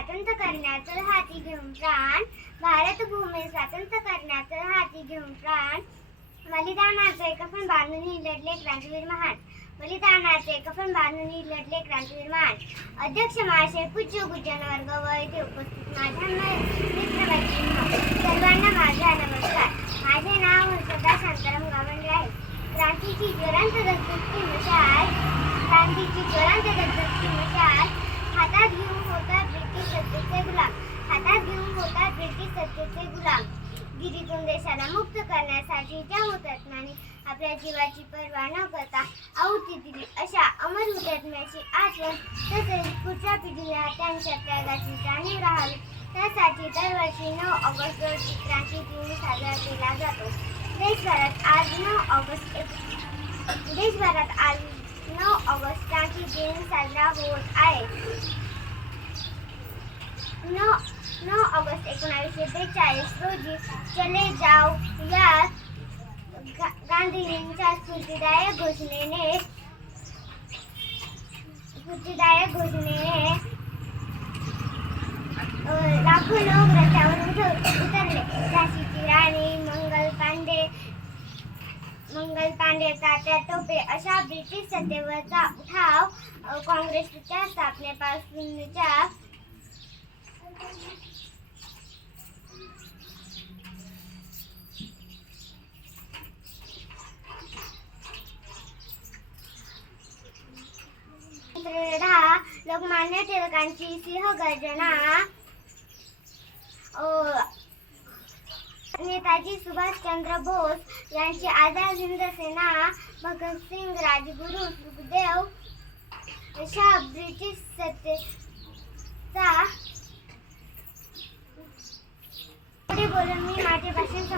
स्वातंत्र्य करण्याचं हाती घेऊन प्राण भारत भूमी स्वातंत्र्य करण्याचं हाती घेऊन प्राण. बलिदानाचे कफन बांधून लढले क्रांतीवीर महान बलिदानाचे कफन बांधून लढले क्रांतीवीर महान अध्यक्ष महाशय पूज्य गुजन वर्ग व येथे उपस्थित माझ्या मित्रमैत्रिणी सर्वांना माझा नमस्कार. माझे नाव सदा शांताराम गावंडे आहे. क्रांतीची ज्वलंत दगदगती मशाल क्रांतीची ज्वलंत दत्त मशाल हातात घेऊन होता ब्रिटिश सत्तेचे गुलाम हातात घेऊन होता ब्रिटिश सत्तेचे गुलाम गिरीतून देशाला मुक्त करण्यासाठी त्या हुतात्म्याने आपल्या जीवाची पर्वा न करता आहुती दिली अशा अमर हुतात्म्याची आठवण तसेच पुढच्या पिढीला त्यांच्या त्यागाची जाणीव राहावी. त्यासाठी दरवर्षी नऊ ऑगस्ट रोजी क्रांती दिन साजरा केला जातो. देशभरात आज नऊ ऑगस्ट एक देशभरात आज नऊ ऑगस्ट क्रांती दिन साजरा होत आहे. नऊ नऊ ऑगस्ट एकोणावीसशे बेचाळीस रोजी चले जाव या गा- गांधीजींच्या स्फूर्तीदायक घोषणेने स्फूर्तीदायक घोषणेने लाखो लोक रस्त्यावर उतरले झाशीची राणी मंगल पांडे मंगल पांडे तात्या टोपे अशा ब्रिटिश सत्तेवरचा उठाव काँग्रेसच्या स्थापनेपासूनच्या लोकमान्य टिळकांची सिंहगर्जना नेताजी सुभाषचंद्र बोस यांची आझाद हिंद सेना भगतसिंग राजगुरू सुखदेव अशा ब्रिटिश सत्तेचा पुढे बोलून मी माझे भाषण